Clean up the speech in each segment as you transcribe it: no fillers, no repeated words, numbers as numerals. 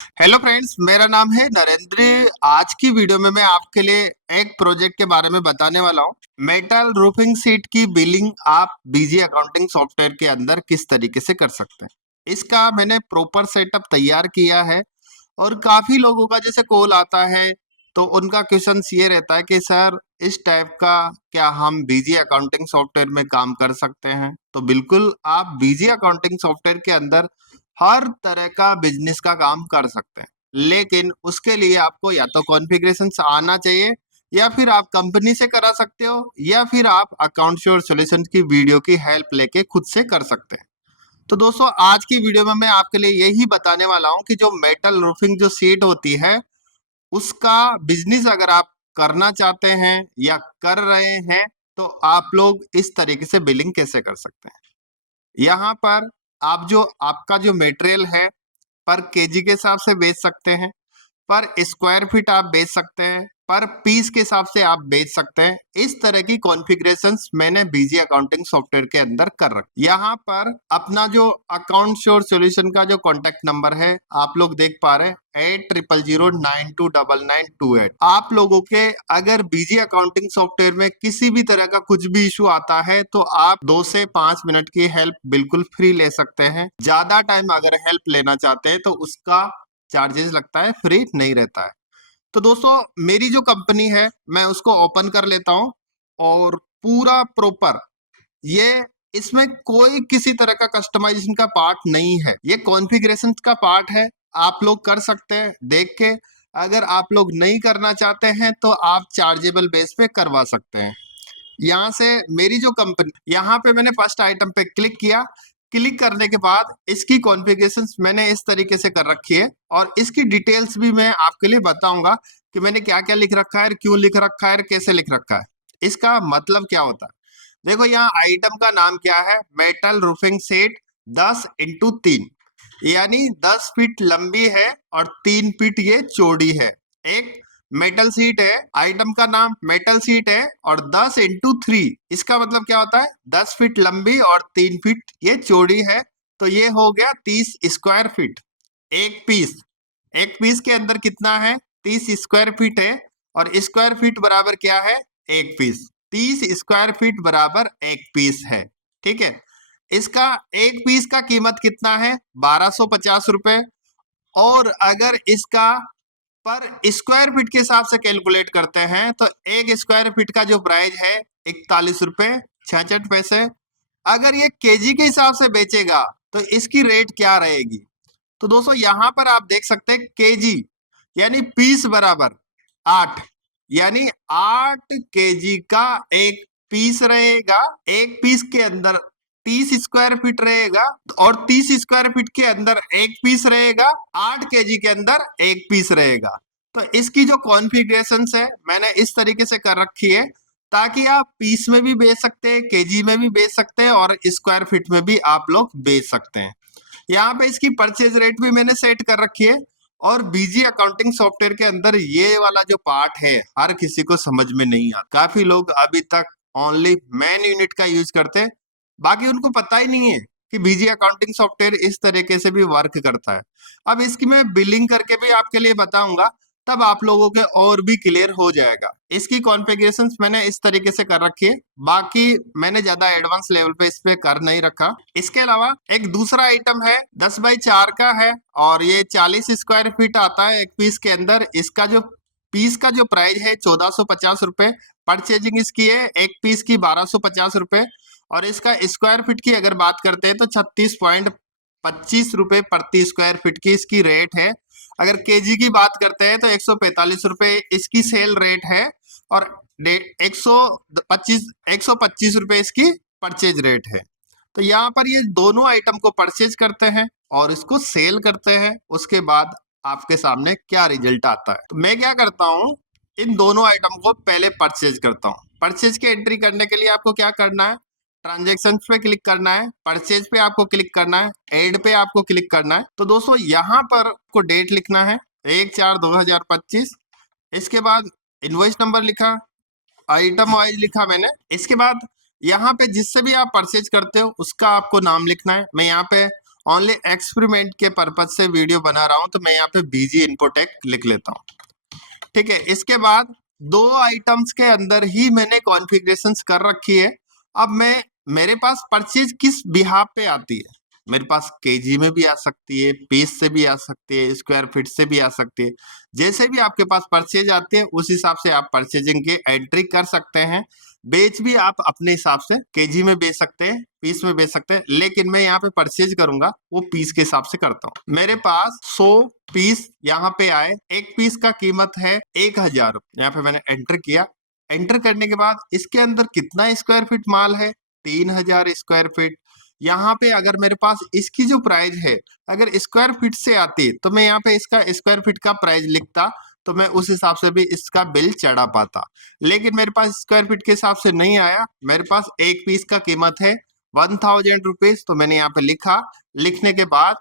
Hello friends, मेरा नाम है नरेंद्र। आज की वीडियो में मैं आपके लिए एक प्रोजेक्ट के बारे में बताने वाला हूँ। मेटल रूफिंग शीट की बिलिंग आप बीजी अकाउंटिंग सॉफ्टवेयर के अंदर किस तरीके से कर सकते हैं। इसका मैंने प्रॉपर सेटअप तैयार किया है और काफी लोगों का जैसे कॉल आता है तो उनका क्वेश्चन ये रहता है कि सर इस टाइप का क्या हम बीजी अकाउंटिंग सॉफ्टवेयर में काम कर सकते हैं। तो बिल्कुल आप बीजी अकाउंटिंग सॉफ्टवेयर के अंदर हर तरह का बिजनेस का काम कर सकते हैं, लेकिन उसके लिए आपको या तो कॉन्फ़िगरेशन आना चाहिए या फिर आप कंपनी से करा सकते हो या फिर आप अकाउंट श्योर सॉल्यूशन की वीडियो की हेल्प लेके खुद से कर सकते हैं। तो दोस्तों आज की वीडियो में मैं आपके लिए यही बताने वाला हूं कि जो मेटल रूफिंग जो शीट होती है उसका बिजनेस अगर आप करना चाहते हैं या कर रहे हैं तो आप लोग इस तरीके से बिलिंग कैसे कर सकते हैं। यहाँ पर आप जो आपका जो मटेरियल है पर केजी के हिसाब से बेच सकते हैं, पर स्क्वायर फीट आप बेच सकते हैं, पर पीस के हिसाब से आप बेच सकते हैं। इस तरह की कॉन्फ़िगरेशंस मैंने बीजी अकाउंटिंग सॉफ्टवेयर के अंदर कर रखी। यहाँ पर अपना जो अकाउंट श्योर सॉल्यूशन का जो कॉन्टेक्ट नंबर है आप लोग देख पा रहे हैं 8009299928। आप लोगों के अगर बीजी अकाउंटिंग सॉफ्टवेयर में किसी भी तरह का कुछ भी इशू आता है तो आप 2 से 5 मिनट की हेल्प बिल्कुल फ्री ले सकते हैं। ज्यादा टाइम अगर हेल्प लेना चाहते हैं तो उसका चार्जेस लगता है, फ्री नहीं रहता है। तो दोस्तों मेरी जो कंपनी है मैं उसको ओपन कर लेता हूं और पूरा प्रॉपर ये इसमें कोई किसी तरह का कस्टमाइजेशन का पार्ट नहीं है, ये कॉन्फ़िगरेशन का पार्ट है। आप लोग कर सकते हैं देख के। अगर आप लोग नहीं करना चाहते हैं तो आप चार्जेबल बेस पे करवा सकते हैं। यहाँ से मेरी जो कंपनी, यहाँ पे मैंने फर्स्ट आइटम पे क्लिक किया। क्लिक करने के बाद इसकी कॉन्फ़िगरेशंस मैंने इस तरीके से कर रखी है और इसकी डिटेल्स भी मैं आपके लिए बताऊंगा कि मैंने क्या क्या लिख रखा है, क्यों लिख रखा है और कैसे लिख रखा है, इसका मतलब क्या होता है। देखो यहाँ आइटम का नाम क्या है, मेटल रूफिंग शीट 10x3, यानी 10 फीट लंबी है और 3 फीट ये चौड़ी है। एक मेटल सीट है, आइटम का नाम मेटल सीट है और 10x3, इसका मतलब क्या होता है 10 फीट लंबी और 3 फीट ये चौड़ी है। तो ये हो गया 30 स्क्वायर फीट। एक पीस, एक पीस के अंदर कितना है 30 स्क्वायर फीट है और स्क्वायर फीट बराबर क्या है एक पीस। 30 स्क्वायर फीट बराबर एक पीस है। ठीक है, इसका एक पीस का कीमत कितना है 1250 रुपए। और अगर इसका पर स्क्वायर फीट के हिसाब से कैलकुलेट करते हैं तो एक स्क्वायर फीट का जो प्राइस है 41 रुपए 66 पैसे। अगर ये केजी के हिसाब से बेचेगा तो इसकी रेट क्या रहेगी। तो दोस्तों यहां पर आप देख सकते हैं केजी यानी पीस बराबर 8, यानी 8 केजी का एक पीस रहेगा। एक पीस के अंदर 30 स्क्वायर फीट रहेगा और 30 स्क्वायर फीट के अंदर एक पीस रहेगा, 8 केजी के अंदर एक पीस रहेगा। तो इसकी जो कॉन्फ़िगरेशन है मैंने इस तरीके से कर रखी है ताकि आप पीस में भी बेच सकते हैं, केजी में भी बेच सकते हैं और स्क्वायर फीट में भी आप लोग बेच सकते हैं। यहाँ पे इसकी परचेज रेट भी मैंने सेट कर रखी है। और बीजी अकाउंटिंग सॉफ्टवेयर के अंदर ये वाला जो पार्ट है हर किसी को समझ में नहीं आता। काफी लोग अभी तक ओनली मैन यूनिट का यूज करते हैं, बाकी उनको पता ही नहीं है कि बीजी अकाउंटिंग सॉफ्टवेयर इस तरीके से भी वर्क करता है। अब इसकी मैं बिलिंग करके भी आपके लिए बताऊंगा, तब आप लोगों के और भी क्लियर हो जाएगा। इसकी कॉन्फ़िगरेशंस मैंने इस तरीके से कर रखी है, बाकी मैंने ज्यादा एडवांस लेवल पे इस पे कर नहीं रखा। इसके अलावा एक दूसरा आइटम है 10x4 का है और ये 40 स्क्वायर फीट आता है एक पीस के अंदर। इसका जो पीस का जो प्राइस है 1450 रुपए, परचेजिंग इसकी है एक पीस की 1250 रुपए। और इसका स्क्वायर फीट की अगर बात करते हैं तो 36.25 रुपए प्रति स्क्वायर फीट की इसकी रेट है। अगर केजी की बात करते हैं तो 145 रुपए इसकी सेल रेट है और 125 रुपए इसकी परचेज रेट है। तो यहाँ पर ये दोनों आइटम को परचेज करते हैं और इसको सेल करते हैं, उसके बाद आपके सामने क्या रिजल्ट आता है। तो मैं क्या करता हूँ, इन दोनों आइटम को पहले परचेज करता हूँ। परचेज की एंट्री करने के लिए आपको क्या करना है, ट्रांजेक्शन पे क्लिक करना है, परचेज पे आपको क्लिक करना है, एड पे आपको क्लिक करना है। तो दोस्तों यहाँ पर आपको डेट लिखना है 1/4/2025। इसके बाद इनवॉइस नंबर लिखा, आइटम वाइज लिखा मैंने। इसके बाद यहाँ पे जिससे भी आप परचेज करते हो उसका आपको नाम लिखना है। मैं यहाँ पे ओनली एक्सपेरिमेंट के पर्पज से वीडियो बना रहा हूं, तो मैं यहाँ पे बीजी इन्फोटेक लिख लेता हूँ। ठीक है, इसके बाद 2 आइटम्स के अंदर ही मैंने कॉन्फ़िगरेशंस कर रखी है। अब मेरे पास परचेज किस बिहाफ पे आती है, मेरे पास केजी में भी आ सकती है, पीस से भी आ सकती है, स्क्वायर फीट से भी आ सकती है। जैसे भी आपके पास परचेज आती है उस हिसाब से आप परचेजिंग की एंट्री कर सकते हैं। बेच भी आप अपने हिसाब से केजी में बेच सकते हैं, पीस में बेच सकते हैं, लेकिन मैं यहाँ पे परचेज करूंगा वो पीस के हिसाब से करता हूँ। मेरे पास 100 पीस यहाँ पे आए, एक पीस का कीमत है 1000 रुपये। यहाँ पे मैंने एंटर किया। एंटर करने के बाद इसके अंदर कितना स्क्वायर फीट माल है, 3000 स्क्वायर फीट। यहाँ पे अगर मेरे पास इसकी जो प्राइस है अगर स्क्वायर फीट से आती तो मैं यहाँ पे इसका स्क्वायर फीट का प्राइस लिखता, तो मैं उस हिसाब से भी इसका बिल चढ़ा पाता। लेकिन मेरे पास स्क्वायर फीट के हिसाब से नहीं आया, मेरे पास एक पीस का कीमत है 1000 रुपीज, तो मैंने यहाँ पे लिखा। लिखने के बाद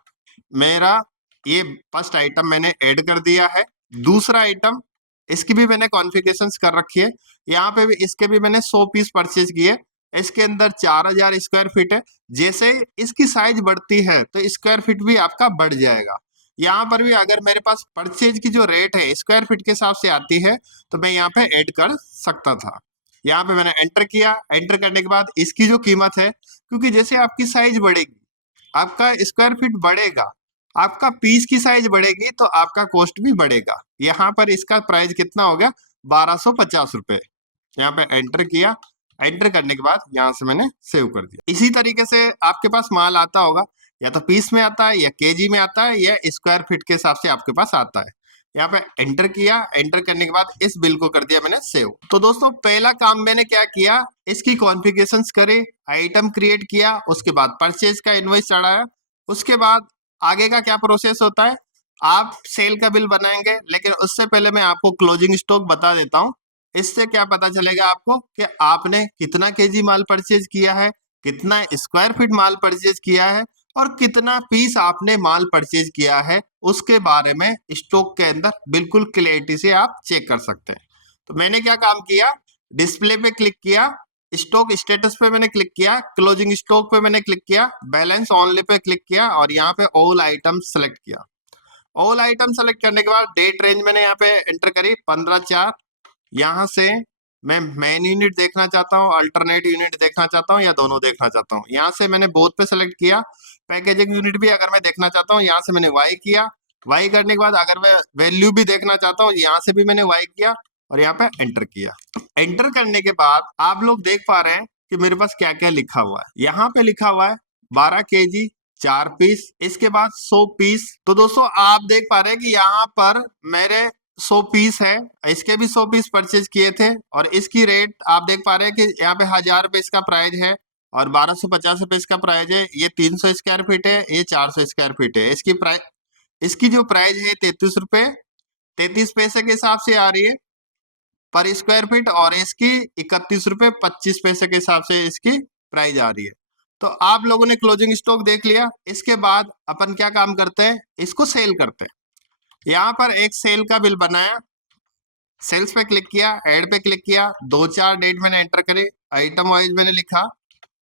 मेरा ये फर्स्ट आइटम मैंने ऐड कर दिया है। दूसरा आइटम, इसकी भी मैंने कॉन्फ़िगरेशंस कर रखी है। यहाँ पे भी इसके भी मैंने 100 पीस परचेज किए। इसके अंदर 4000 स्क्वायर फीट है। जैसे इसकी साइज बढ़ती है तो स्क्वायर फीट भी आपका बढ़ जाएगा। यहाँ पर भी अगर मेरे पास परचेज की जो रेट है स्क्वायर फीट के हिसाब से आती है तो मैं यहाँ पे ऐड कर सकता था। यहाँ पे मैंने एंटर किया। एंटर करने के बाद इसकी जो कीमत है, क्योंकि जैसे आपकी साइज बढ़ेगी आपका स्क्वायर फीट बढ़ेगा, आपका पीस की साइज बढ़ेगी तो आपका कॉस्ट भी बढ़ेगा। यहाँ पर इसका प्राइस कितना हो गया, 1250 रुपए। यहाँ पे एंटर किया। एंटर करने के बाद यहाँ से मैंने सेव कर दिया। इसी तरीके से आपके पास माल आता होगा, या तो पीस में आता है या केजी में आता है या स्क्वायर फीट के हिसाब से आपके पास आता है। यहाँ पे एंटर किया। एंटर करने के बाद इस बिल को कर दिया मैंने सेव। तो दोस्तों पहला काम मैंने क्या किया, इसकी कॉन्फ़िगरेशंस करे, आइटम क्रिएट किया, उसके बाद परचेज का इनवॉइस चढ़ाया। उसके बाद आगे का क्या प्रोसेस होता है, आप सेल का बिल बनाएंगे, लेकिन उससे पहले मैं आपको क्लोजिंग स्टॉक बता देता हूँ। इससे क्या पता चलेगा आपको कि आपने कितना केजी माल परचेज किया है, कितना स्क्वायर फीट माल परचेज किया है और कितना पीस आपने माल परचेज किया है, उसके बारे में स्टॉक के अंदर बिल्कुल क्लियरिटी से आप चेक कर सकते हैं। तो मैंने क्या काम किया, डिस्प्ले पे क्लिक किया, स्टॉक स्टेटस पे मैंने क्लिक किया, क्लोजिंग स्टॉक पे मैंने क्लिक किया, बैलेंस ओनली पे क्लिक किया और यहाँ पे ऑल आइटम सेलेक्ट किया। ऑल आइटम सेलेक्ट करने के बाद डेट रेंज मैंने यहाँ पे एंटर करी 15/4। यहाँ से मैं मेन यूनिट देखना चाहता हूँ, अल्टरनेट यूनिट देखना चाहता हूँ या दोनों देखना चाहता हूँ। यहाँ से मैंने बोथ पे सेलेक्ट किया। पैकेजिंग यूनिट भी अगर मैं देखना चाहता हूँ, यहाँ से मैंने वाई किया। वाई करने के बाद अगर मैं वैल्यू भी देखना चाहता हूँ, यहाँ से भी मैंने वाई किया और यहाँ पे एंटर किया। एंटर करने के बाद आप लोग देख पा रहे हैं कि मेरे पास क्या क्या लिखा हुआ है। यहाँ पे लिखा हुआ है 12 केजी 4 पीस, इसके बाद 100 पीस। तो दोस्तों आप देख पा रहे हैं कि यहाँ पर मेरे 100 पीस है, इसके भी 100 पीस परचेज किए थे और इसकी रेट आप देख पा रहे हैं कि यहाँ पे 1000 रुपए इसका प्राइस है और 1250 रुपए इसका प्राइस है। ये 300 स्क्वायर फीट है, ये 400 स्क्वायर फीट है। इसकी जो प्राइस है 33 रुपए 33 पैसे के हिसाब से आ रही है पर स्क्वायर फीट, और इसकी 31 रुपए 25 पैसे के हिसाब से इसकी प्राइस आ रही है। तो आप लोगों ने क्लोजिंग स्टॉक देख लिया। इसके बाद अपन क्या काम करते हैं, इसको सेल करते हैं। यहाँ पर एक सेल का बिल बनाया, सेल्स पे क्लिक किया, ऐड पे क्लिक किया, 2-4 डेट मैंने एंटर करे, आइटम वाइज मैंने लिखा।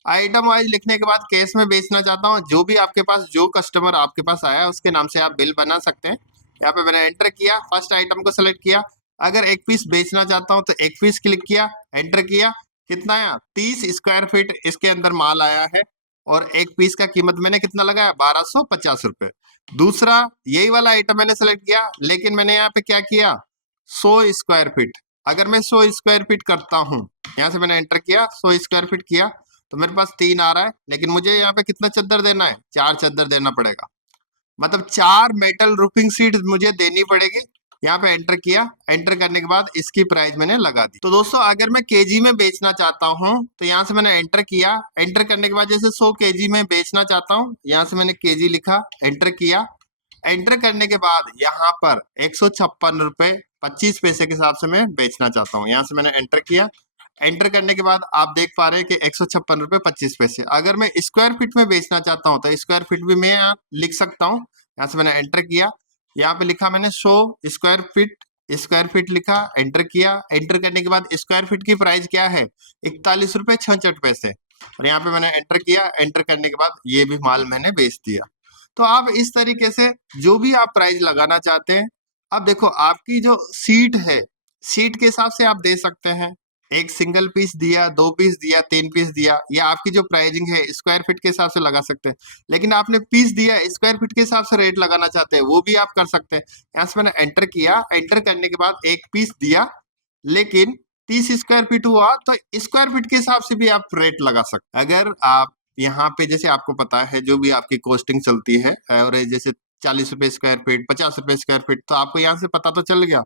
आइटम वाइज लिखने के बाद केस में बेचना चाहता हूँ, जो भी आपके पास जो कस्टमर आपके पास आया उसके नाम से आप बिल बना सकते हैं। यहाँ पे मैंने एंटर किया, फर्स्ट आइटम को सेलेक्ट किया। अगर एक पीस बेचना चाहता हूँ तो एक पीस क्लिक किया, एंटर किया। कितना आया, 30 स्क्वायर फीट इसके अंदर माल आया है और एक पीस का कीमत मैंने कितना लगाया, 1250 रुपए। दूसरा यही वाला आइटम मैंने सेलेक्ट किया, लेकिन मैंने यहाँ पे क्या किया, 100 स्क्वायर फीट। अगर मैं 100 स्क्वायर फीट करता हूँ, यहाँ से मैंने एंटर किया, 100 स्क्वायर फीट किया तो मेरे पास 3 आ रहा है, लेकिन मुझे यहाँ पे कितना चद्दर देना है, 4 चद्दर देना पड़ेगा। मतलब 4 मेटल रूफिंग शीट मुझे देनी पड़ेगी। यहाँ पे एंटर किया। एंटर करने के बाद इसकी प्राइस मैंने लगा दी। तो दोस्तों अगर मैं केजी में बेचना चाहता हूँ तो यहाँ से मैंने एंटर किया। एंटर करने के बाद जैसे 100 केजी में बेचना चाहता हूँ, यहाँ से मैंने केजी लिखा, एंटर किया। एंटर करने के बाद यहाँ पर 156 रुपए 25 पैसे के हिसाब से मैं बेचना चाहता हूँ। यहाँ से मैंने एंटर किया। एंटर करने के बाद आप देख पा रहे हैं कि 156 रुपए 25 पैसे। अगर मैं स्क्वायर फीट में बेचना चाहता हूँ तो स्क्वायर फीट भी मैं यहाँ लिख सकता हूँ। यहाँ से मैंने एंटर किया। यहाँ पे लिखा मैंने 100 स्क्वायर फीट लिखा, एंटर किया। एंटर करने के बाद स्क्वायर फीट की प्राइस क्या है, 41 रुपए 66 पैसे। और यहाँ पे मैंने एंटर किया। एंटर करने के बाद ये भी माल मैंने बेच दिया। तो आप इस तरीके से जो भी आप प्राइस लगाना चाहते हैं, अब देखो आपकी जो सीट है, सीट के हिसाब से आप दे सकते हैं। एक सिंगल पीस दिया, 2 पीस दिया, 3 पीस दिया, या आपकी जो प्राइसिंग है स्क्वायर फीट के हिसाब से लगा सकते हैं। लेकिन आपने पीस दिया, स्क्वायर फीट के हिसाब से रेट लगाना चाहते हैं, वो भी आप कर सकते हैं। यहाँ से मैंने एंटर किया, एंटर करने के बाद एक पीस दिया, लेकिन 30 स्क्वायर फीट हुआ तो स्क्वायर फीट के हिसाब से भी आप रेट लगा सकते हैं। अगर आप यहाँ पे जैसे आपको पता है जो भी आपकी कॉस्टिंग चलती है एवरेज, जैसे 40 रुपए स्क्वायर फीट, 50 रुपए स्क्वायर फीट, तो आपको यहाँ से पता तो चल गया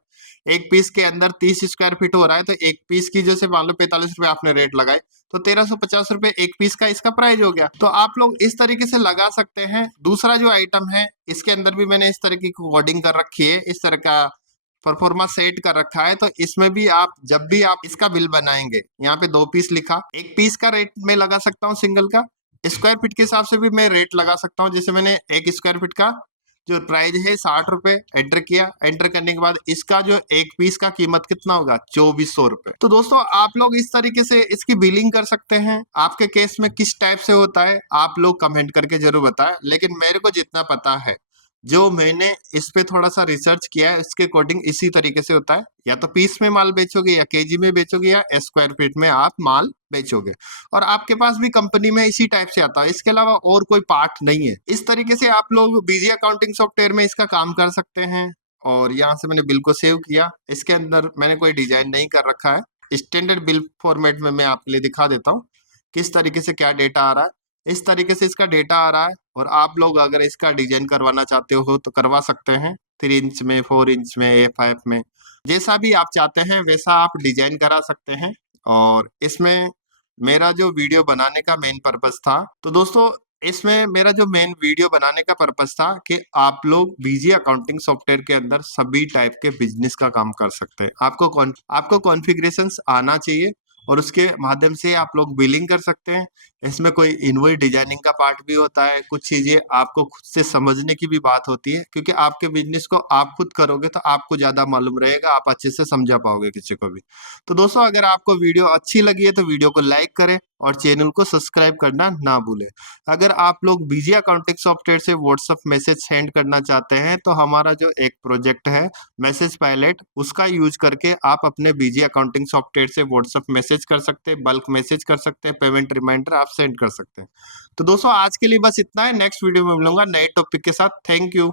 एक पीस के अंदर 30 स्क्वायर फीट हो रहा है, तो एक पीस की जैसे मान लो 45 रुपए आपने रेट लगाए, तो 1350 रुपए एक पीस का इसका प्राइस हो गया। तो आप लोग इस तरीके से लगा सकते हैं। दूसरा जो आइटम है इसके अंदर भी मैंने इस तरह की कोडिंग कर रखी है, इस तरह का परफॉर्मा सेट कर रखा है। तो इसमें भी आप जब भी आप इसका बिल बनाएंगे, यहाँ पे 2 पीस लिखा, एक पीस का रेट मैं लगा सकता हूँ सिंगल का, स्क्वायर फीट के हिसाब से भी मैं रेट लगा सकता हूँ। जैसे मैंने एक स्क्वायर फीट का जो प्राइस है 60 रुपए एंटर किया, एंटर करने के बाद इसका जो एक पीस का कीमत कितना होगा, 2400 रुपए। तो दोस्तों आप लोग इस तरीके से इसकी बिलिंग कर सकते हैं। आपके केस में किस टाइप से होता है आप लोग कमेंट करके जरूर बताएं, लेकिन मेरे को जितना पता है, जो मैंने इस पे थोड़ा सा रिसर्च किया है, इसके अकॉर्डिंग इसी तरीके से होता है। या तो पीस में माल बेचोगे, या केजी में बेचोगे, या स्क्वायर फीट में आप माल बेचोगे, और आपके पास भी कंपनी में इसी टाइप से आता है। इसके अलावा और कोई पार्ट नहीं है। इस तरीके से आप लोग बीजी अकाउंटिंग सॉफ्टवेयर में इसका काम कर सकते हैं। और यहाँ से मैंने बिल को सेव किया, इसके अंदर मैंने कोई डिजाइन नहीं कर रखा है। स्टैंडर्ड बिल फॉर्मेट में मैं आपके लिए दिखा देता हूँ किस तरीके से क्या डेटा आ रहा है। इस तरीके से इसका डेटा आ रहा है, और आप लोग अगर इसका डिजाइन करवाना चाहते हो तो करवा सकते हैं। 3 इंच में, 4 इंच में, A5 में, जैसा भी आप चाहते हैं वैसा आप डिजाइन करा सकते हैं। और इसमें मेरा जो वीडियो बनाने का मेन पर्पस था, तो दोस्तों इसमें मेरा जो मेन वीडियो बनाने का पर्पस था कि आप लोग बीजी अकाउंटिंग सॉफ्टवेयर के अंदर सभी टाइप के बिजनेस का काम कर सकते हैं। आपको कॉन्फ़िगरेशंस आना चाहिए, और उसके माध्यम से आप लोग बिलिंग कर सकते हैं। इसमें कोई इनवॉइस डिजाइनिंग का पार्ट भी होता है, कुछ चीजें आपको खुद से समझने की भी बात होती है, क्योंकि आपके बिजनेस को आप खुद करोगे तो आपको ज्यादा मालूम रहेगा, आप अच्छे से समझा पाओगे किसी को भी। तो दोस्तों अगर आपको वीडियो अच्छी लगी है तो वीडियो को लाइक करें और चैनल को सब्सक्राइब करना ना भूलें। अगर आप लोग बीजी अकाउंटिंग सॉफ्टवेयर से व्हाट्सएप मैसेज सेंड करना चाहते हैं तो हमारा जो एक प्रोजेक्ट है मैसेज पायलट, उसका यूज करके आप अपने बीजी अकाउंटिंग सॉफ्टवेयर से व्हाट्सएप मैसेज कर सकते हैं, बल्क मैसेज कर सकते हैं, पेमेंट रिमाइंडर आप सेंड कर सकते हैं। तो दोस्तों आज के लिए बस इतना है। नेक्स्ट वीडियो में मिलूंगा नए टॉपिक के साथ। Thank you.